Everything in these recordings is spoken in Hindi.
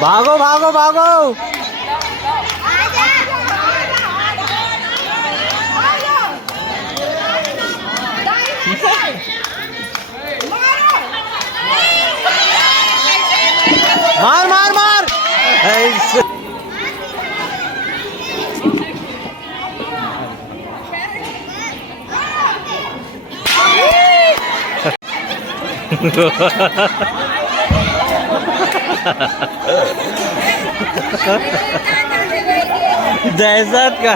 भागो भागो भागो। मार मार मार। ऐसे। दहशत का।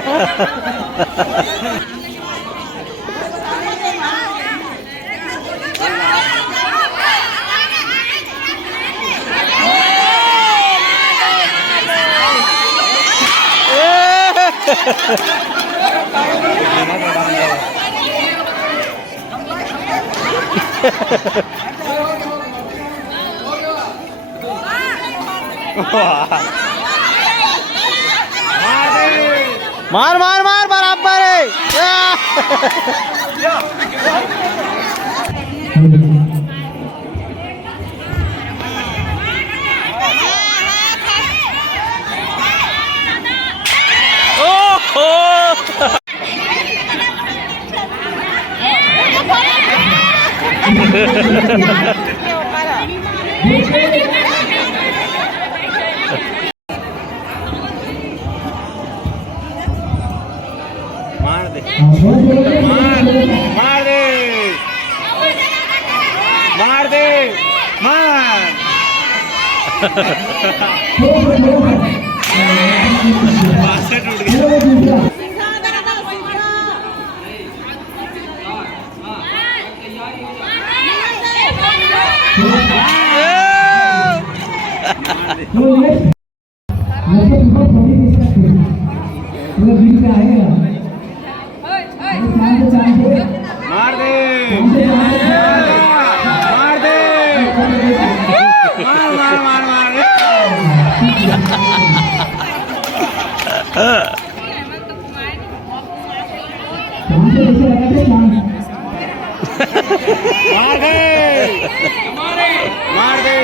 मार मार मार बराबर है। मार दे मार मार दे मार दे मार। बास्केट टूट गया। मार दे मार दे मार मार मार मार। मार दे मार दे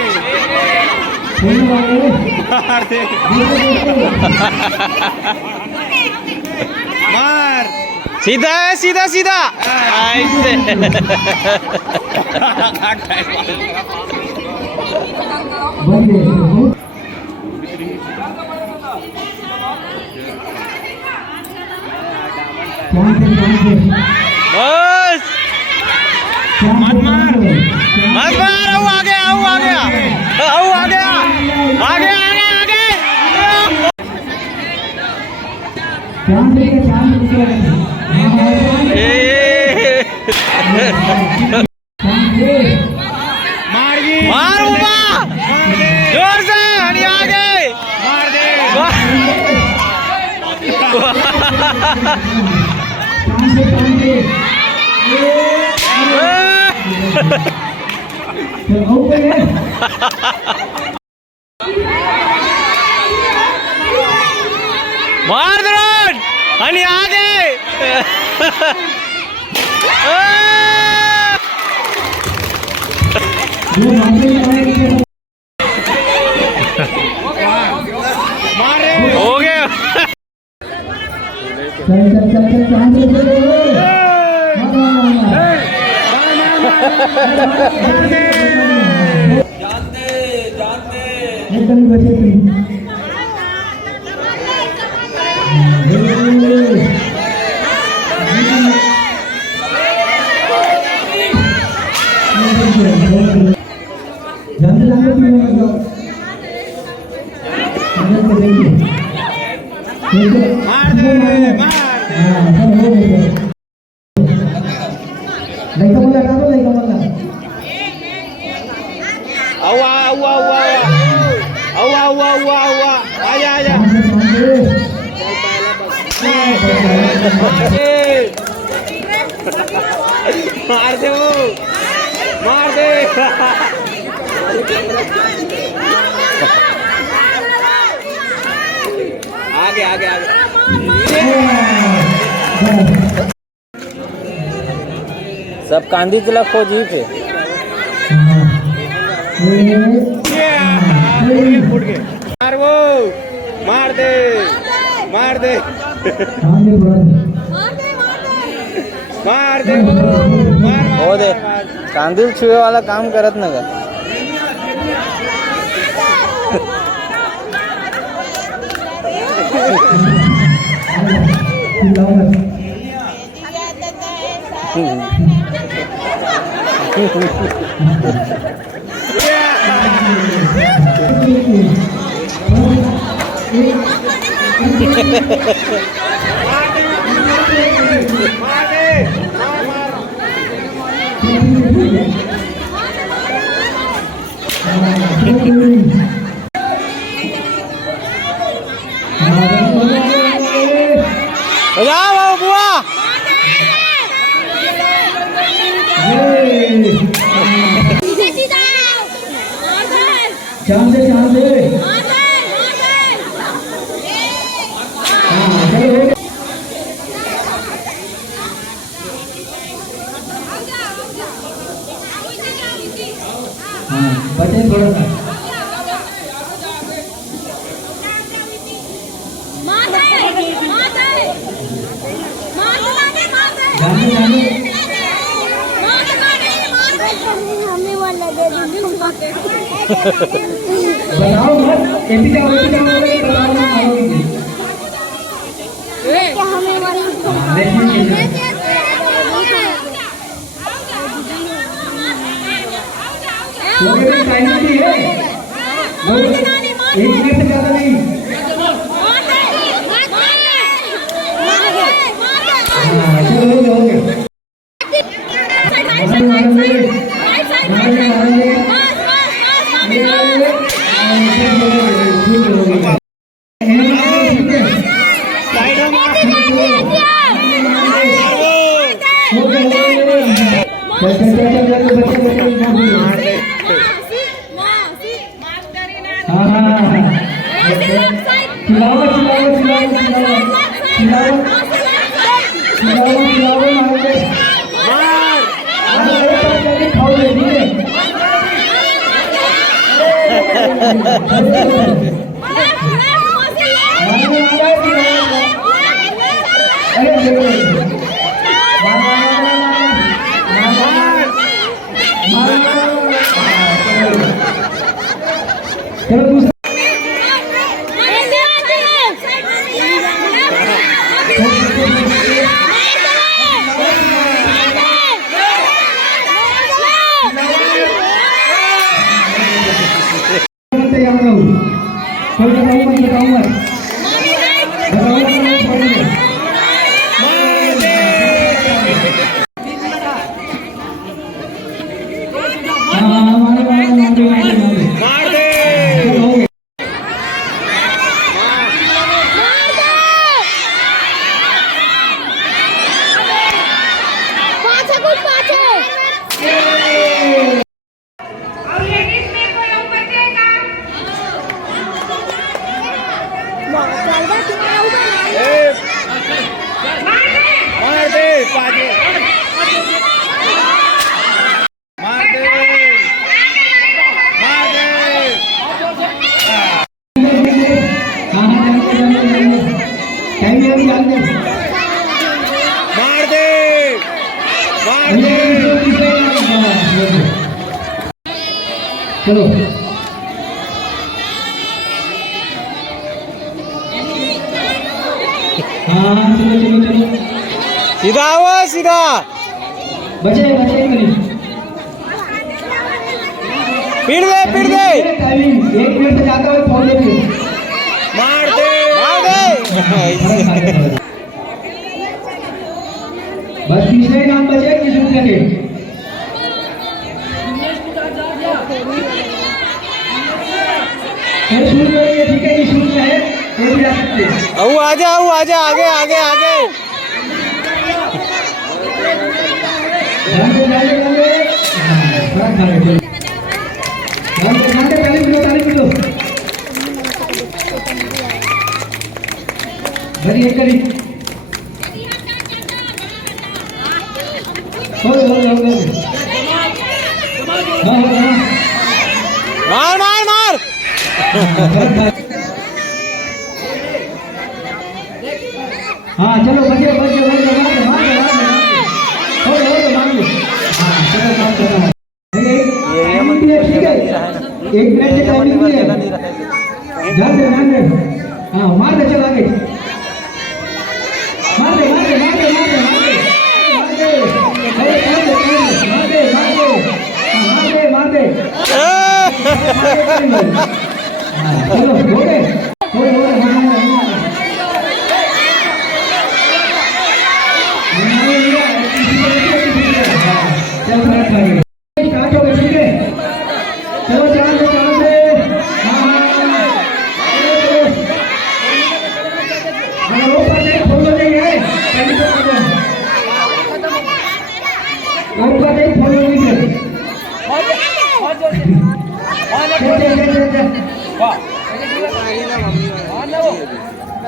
मार दे मार। सीधा है सीधा सीधा ऐसे। बस मत मार मत मार। आओ आ गया आओ आ गया आओ आ गया आगे आगे आगे। मार उमा जोर से हनी आगे मार दे। मार दे हनी आगे। हो गया। मार दे आवा आवा आवा आवा आवा आवा आवा आजा आजा। मार दे वो मार दे। आगे आगे आगे। सब कांदी तिला खोजी पे फुट गए। वो मार दे मार दे मार दे हो दे तांदूळ शिवेवाला काम करत ना का जाओ बुआ बचे थोड़ा सा बताओ मत एपी जाओ बताओ ना मारोगे हमें वाला टाइम नहीं है एक मिनट से ज्यादा नहीं चलो हो गया चलो दूसरा तैयार रहो कोई बताऊंगा चलो हाँ चलो चलो चलो सीधा आओ सीधा बचे बचे पीड़ दे टाइमिंग 1 मिनट से ज्यादा हो फोन लेके मार दे बस तीसरे नाम बचे किस रुपये के शूट करिए ठीक है ये शूट है ये भी जा सकते हैं आजा आगे आगे आगे बड़ी एक करी हो मार मार मार हाँ चलो बजे बजे बजे मार हो हाँ चलो काम चलो ठीक है 1 मिनट से टाइमिंग है ध्यान दे हाँ मार दे चल आगे मार दे चलो हो गए स्टार्ट हो गए ठीक है चलो चांद से ऊपर नहीं फॉलो नहीं है ऊपर नहीं फॉलो नहीं है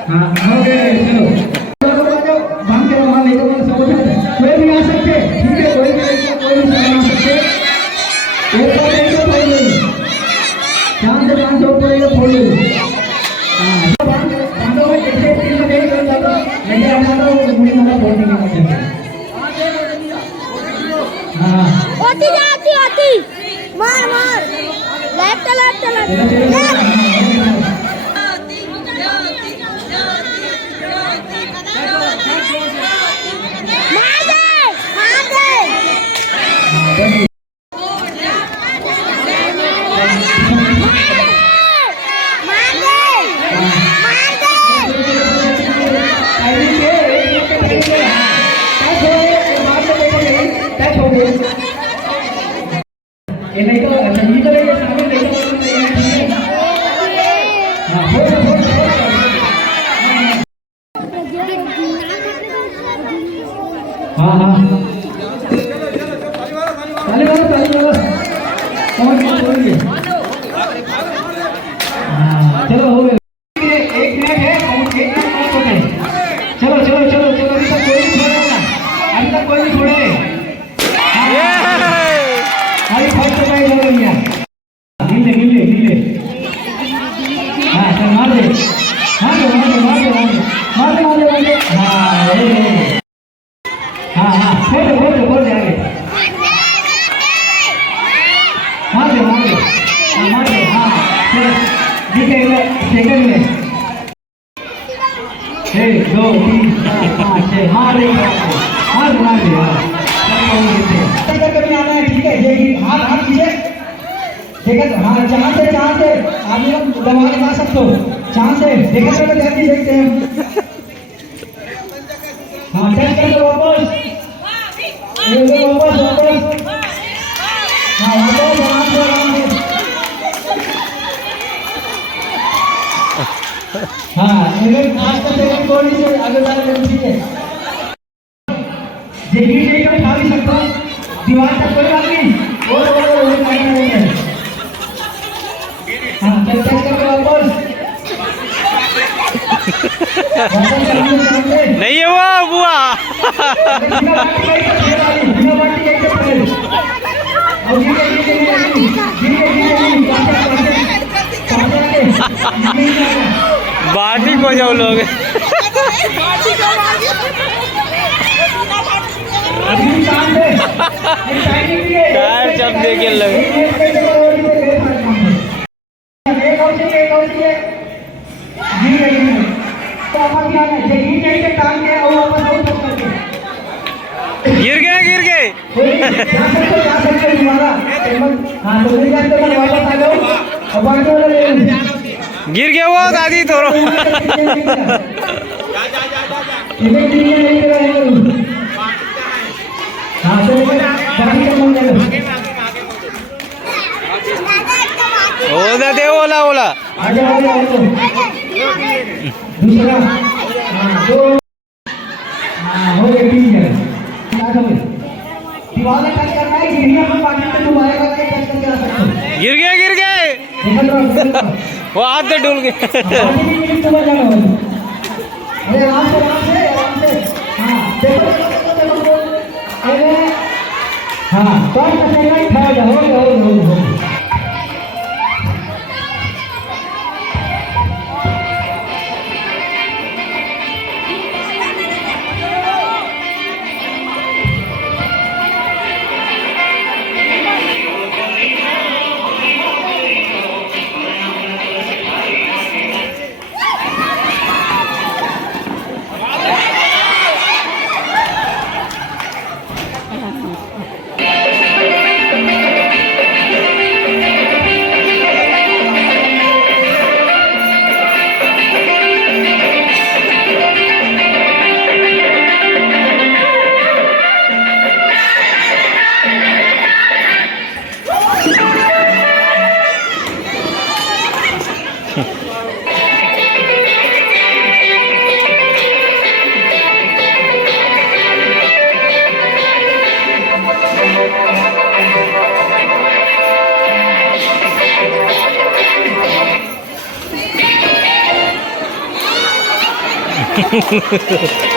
हाँ हो गए चलो भाग के वहाँ नहीं तो कोई भी आ सकते ठीक है कोई भी आ सकते ऊपर नहीं तो फॉलो नहीं चांद से ऊपर नहीं तो फॉलो नहीं हम लोग ऐसे तीन में नहीं कर सकते नहीं हमारा वो मुड़ी वाला फोड़ने का मतलब हाँ होती मार लेफ्ट ये नहीं तो अच्छा ये तो लेके सामने लेके हाँ ताली मारो कौन चलो हो गए 1 मिनट है चलो अभी तक कोई नहीं छोड़े अरे फर्स्ट तो नहीं लग रही है मिले हाँ चल मार दे हाँ बोल दे आगे मार दे हाँ चलो ठीक है सेकंड में 1 2 3 4 5 6 मार दे कभी आना है ठीक है ये हाथ पीछे देखा हाँ जहाँ से आप लोग दबा के आ सकते हो जहाँ से देखा तो ध्यान नहीं देखते हैं हाँ टच कर दो वापस हाँ वापस आराम से हाँ अगर आज का सेकंड बॉडी से आगे जाने ठीक है ये भी नहीं कर खा भी सकता दीवार तक कोई बात नहीं और हाँ चल कर वापस नहीं है वो बुआ बाटी को जाओ लोग टायर जब देखे लगे गिर गए गिर गया वो दादी थोड़ा ओला दे ओला दूसरा हो गए 3 जन दीवार में टच करना है गिरिया में पानी में तुम्हारे का टच करके आ सकते हो गिर गए वो हाथ से डूल गए अरे आराम से हाँ देखो अरे हाँ कौन सा सेकंड खड़ा हो है